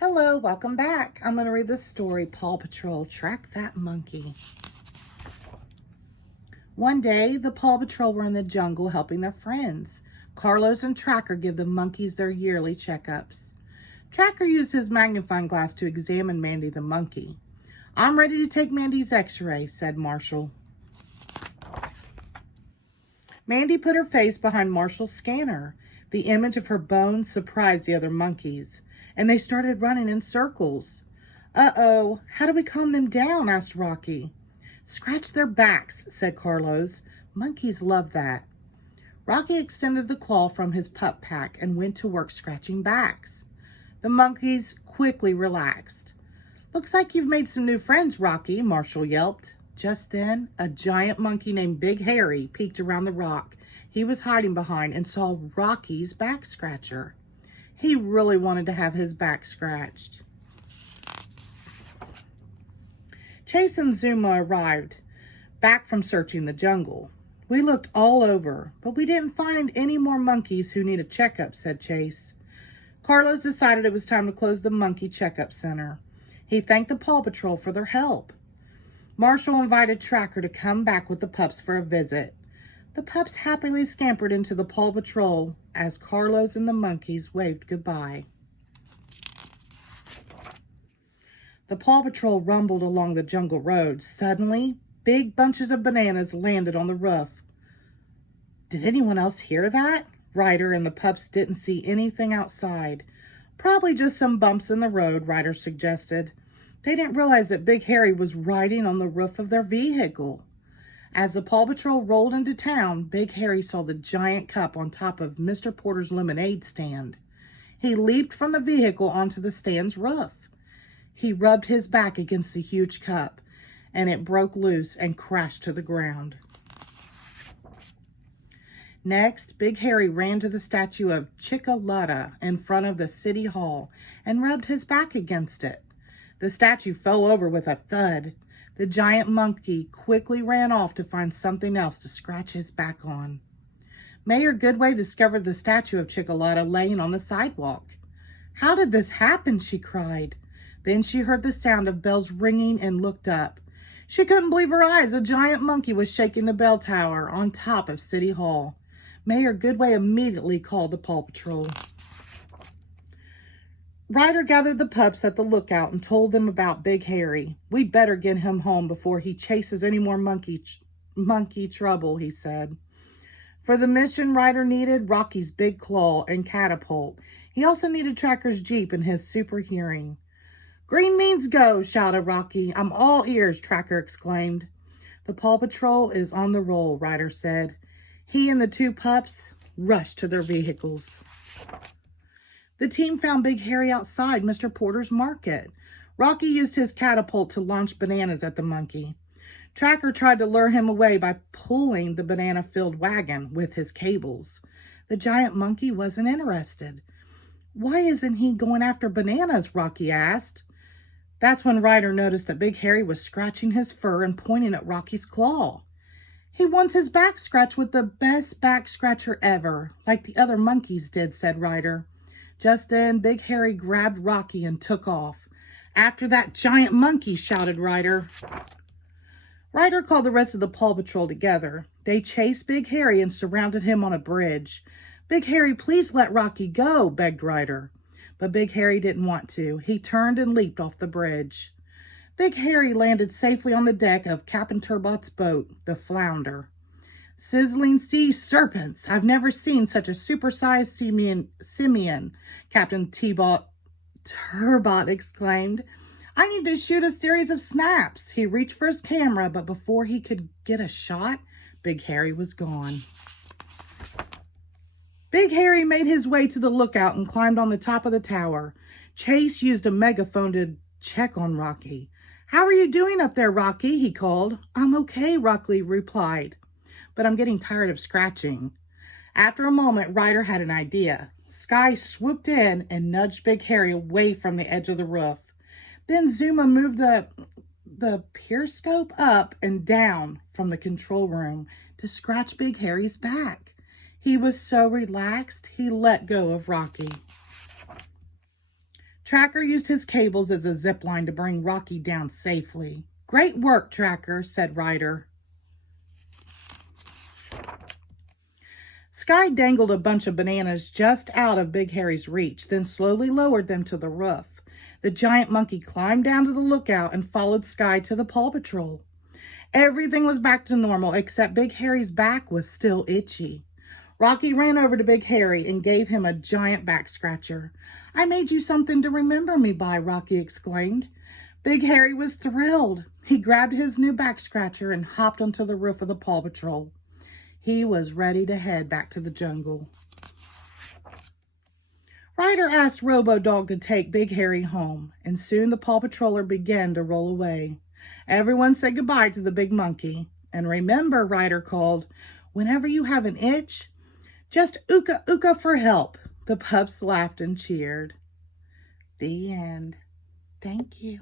Hello, welcome back. I'm going to read the story, Paw Patrol, Track That Monkey. One day, the Paw Patrol were in the jungle helping their friends. Carlos and Tracker give the monkeys their yearly checkups. Tracker used his magnifying glass to examine Mandy the monkey. "I'm ready to take Mandy's x-ray," said Marshall. Mandy put her face behind Marshall's scanner. The image of her bones surprised the other monkeys, and they started running in circles. "Uh-oh, how do we calm them down?" asked Rocky. "Scratch their backs," said Carlos. "Monkeys love that." Rocky extended the claw from his pup pack and went to work scratching backs. The monkeys quickly relaxed. "Looks like you've made some new friends, Rocky," Marshall yelped. Just then, a giant monkey named Big Harry peeked around the rock he was hiding behind and saw Rocky's back scratcher. He really wanted to have his back scratched. Chase and Zuma arrived, back from searching the jungle. "We looked all over, but we didn't find any more monkeys who need a checkup," said Chase. Carlos decided it was time to close the monkey checkup center. He thanked the Paw Patrol for their help. Marshall invited Tracker to come back with the pups for a visit. The pups happily scampered into the Paw Patrol as Carlos and the monkeys waved goodbye. The Paw Patrol rumbled along the jungle road. Suddenly, big bunches of bananas landed on the roof. Did anyone else hear that? Ryder and the pups didn't see anything outside. "Probably just some bumps in the road," Ryder suggested. They didn't realize that Big Harry was riding on the roof of their vehicle. As the Paw Patrol rolled into town, Big Harry saw the giant cup on top of Mr. Porter's lemonade stand. He leaped from the vehicle onto the stand's roof. He rubbed his back against the huge cup, and it broke loose and crashed to the ground. Next, Big Harry ran to the statue of Chickaletta in front of the city hall and rubbed his back against it. The statue fell over with a thud. The giant monkey quickly ran off to find something else to scratch his back on. Mayor Goodway discovered the statue of Chickaletta laying on the sidewalk. "How did this happen?" she cried. Then she heard the sound of bells ringing and looked up. She couldn't believe her eyes. A giant monkey was shaking the bell tower on top of City Hall. Mayor Goodway immediately called the Paw Patrol. Ryder gathered the pups at the lookout and told them about Big Harry. "We'd better get him home before he chases any more monkey trouble," he said. For the mission, Ryder needed Rocky's big claw and catapult. He also needed Tracker's Jeep and his super hearing. "Green means go," shouted Rocky. "I'm all ears," Tracker exclaimed. "The Paw Patrol is on the roll," Ryder said. He and the two pups rushed to their vehicles. The team found Big Harry outside Mr. Porter's market. Rocky used his catapult to launch bananas at the monkey. Tracker tried to lure him away by pulling the banana-filled wagon with his cables. The giant monkey wasn't interested. "Why isn't he going after bananas?" Rocky asked. That's when Ryder noticed that Big Harry was scratching his fur and pointing at Rocky's claw. "He wants his back scratched with the best back scratcher ever, like the other monkeys did," said Ryder. Just then, Big Harry grabbed Rocky and took off. "After that giant monkey," shouted Ryder. Ryder called the rest of the Paw Patrol together. They chased Big Harry and surrounded him on a bridge. "Big Harry, please let Rocky go," begged Ryder. But Big Harry didn't want to. He turned and leaped off the bridge. Big Harry landed safely on the deck of Captain Turbot's boat, the Flounder. "Sizzling sea serpents! I've never seen such a supersized simian," Captain Turbot exclaimed. "I need to shoot a series of snaps." He reached for his camera, but before he could get a shot, Big Harry was gone. Big Harry made his way to the lookout and climbed on the top of the tower. Chase used a megaphone to check on Rocky. "How are you doing up there, Rocky?" he called. "I'm okay," Rocky replied, "but I'm getting tired of scratching." After a moment, Ryder had an idea. Skye swooped in and nudged Big Harry away from the edge of the roof. Then Zuma moved the periscope up and down from the control room to scratch Big Harry's back. He was so relaxed, he let go of Rocky. Tracker used his cables as a zip line to bring Rocky down safely. "Great work, Tracker," said Ryder. Sky dangled a bunch of bananas just out of Big Harry's reach, then slowly lowered them to the roof. The giant monkey climbed down to the lookout and followed Sky to the Paw Patrol. Everything was back to normal, except Big Harry's back was still itchy. Rocky ran over to Big Harry and gave him a giant back scratcher. "I made you something to remember me by," Rocky exclaimed. Big Harry was thrilled. He grabbed his new back scratcher and hopped onto the roof of the Paw Patrol. He was ready to head back to the jungle. Ryder asked Robo-Dog to take Big Harry home, and soon the Paw Patroller began to roll away. Everyone said goodbye to the big monkey. "And remember," Ryder called, "whenever you have an itch, just ooka ooka for help." The pups laughed and cheered. The end. Thank you.